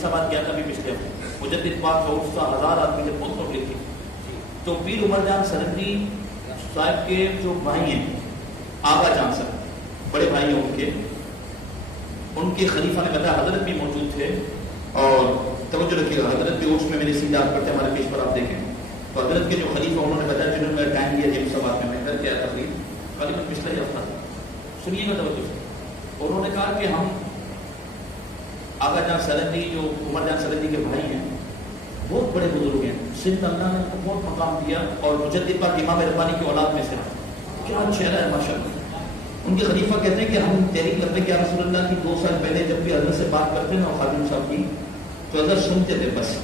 صاحب گیا تھا ابھی پچھلے ہفتے، مجدد پاک کا عرصہ 1000 آدمی نے بہت پبلک تھی. تو پیر عمر جان سرنجی صاحب کے جو بھائی ہیں آغا جان صاحب، بڑے بھائی ہیں ان کے خلیفہ نے بتایا، حضرت بھی موجود تھے. اور توجہ رکھیے گا، حضرت بھی عرص میں میرے سیدھا پڑھتے ہمارے پیش پر آپ دیکھیں تو حضرت کے جو خلیفہ انہوں نے بتایا، جنہوں نے ٹائم دیا جب سوال میں کر کے آیا تقریر غالباً پچھلا ہی ہفتہ تھا. سنیے گا توجہ سے. انہوں نے کہا کہ ہم آغا جان سرنجی جو عمر جان سرنجی کے بھائی ہیں بہت بڑے بزرگ ہیں، سندھ اللہ نے ان کو بہت مقام دیا اور مجدد پاک امام ربانی کی اولاد میں سے کیا چہرہ ہے ماشاء اللہ. ان کے خلیفہ کہتے ہیں کہ ہم تحریک کرتے کہ رسول اللہ کی 2 سال پہلے جب بھی حضرت سے بات کرتے نا خادم صاحب کی تو حضرت سنتے تھے، بس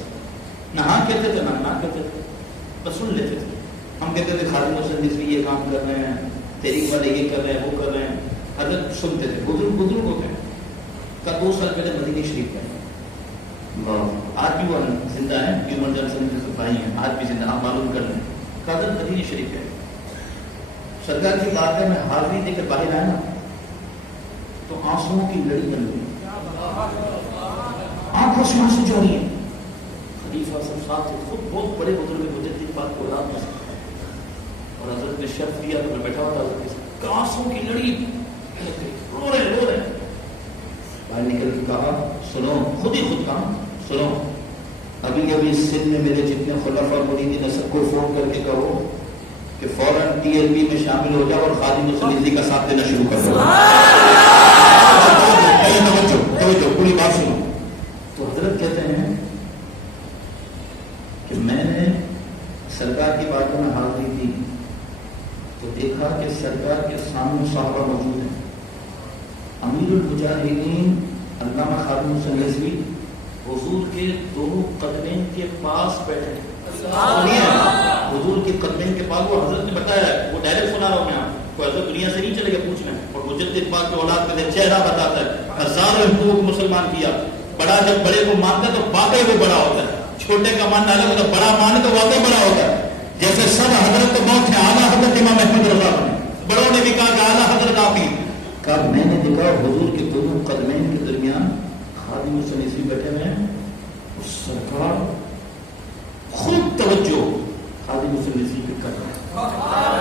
نہ ہاں کہتے تھے نہ کہتے تھے، بس سن لیتے تھے. ہم کہتے تھے خادم حسین نصفی یہ کام کر رہے ہیں، تحریک والے یہ کر رہے ہیں وہ کر رہے ہیں، حضرت سنتے تھے. بزرگ ہوتے ہیں کا 2 سال پہلے مدینہ شریف گئے. آج بھی وہ زندہ ہیں، عمر جان سرنجی کے بھائی ہیں، آج بھی زندہ، آپ معلوم کر لیں. حضرت مدینہ شریف گئے، سرکار کی بارگاہ میں حاضری دے کر باہر آئے نا تو آنسوؤں کی لڑی بن گئی، آنکھوں سے آنسو جاری ہیں. خلیفہ سب ساتھ تھے، خود بہت بڑے بزرگ مجدد پاک کو اولاد میں سے، اور حضرت نے شرط دیا تو میں بیٹھا ہوا تھا حضرت کے ساتھ، آنسوؤں کی لڑی رو رہے. باہر نکل کے کہا سنو، خود کہا سنو، ابھی سندھ میں میرے جتنے خلفاء مریدین ہیں سب کو فون کر کے کہو کہ فوراً TLP میں شامل ہو جاؤ اور خادم حسین کا ساتھ دینا شروع کر دو. توجہ پوری بات سنو. تو حضرت کہتے ہیں کہ میں نے سرکار کی باتوں میں حاضری دی تو دیکھا کہ سرکار کے سامنے صحابہ موجود ہیں. امیر المجاہدین علامہ خادم حسین رضوی حضور کے 2 قدمین کے پاس بیٹھے ہیں. حضور کے قدمین کے پاس، وہ حضرت نے بتایا ہے، وہ ڈائریکٹ سنا رہا ہوں میں آپ کو، حضرت دنیا سے نہیں چلے گا پوچھنا. اور مجدد پاک کے اولاد میں چہرہ بتاتا ہے، ہزاروں حقوق مسلمان کیا. بڑا جب بڑے کو مانتا تو واقعی وہ بڑا ہوتا ہے، چھوٹے کا ماننا الگ، تو بڑا مانے تو واقعی بڑا ہوتا ہے. جیسے سب حضرت تو موت ہے، اعلیٰ حضرت امام احمد رضا بڑوں نے بھی کہا کہ اعلیٰ حضرت آپ ہی. کہا میں نے دیکھا حضور کے 2 قدمین کے درمیان خادم حسین رضوی بیٹھے ہوئے ہیں، سرکار خود توجہ خادم حسین رضوی پہ کر رہا ہے.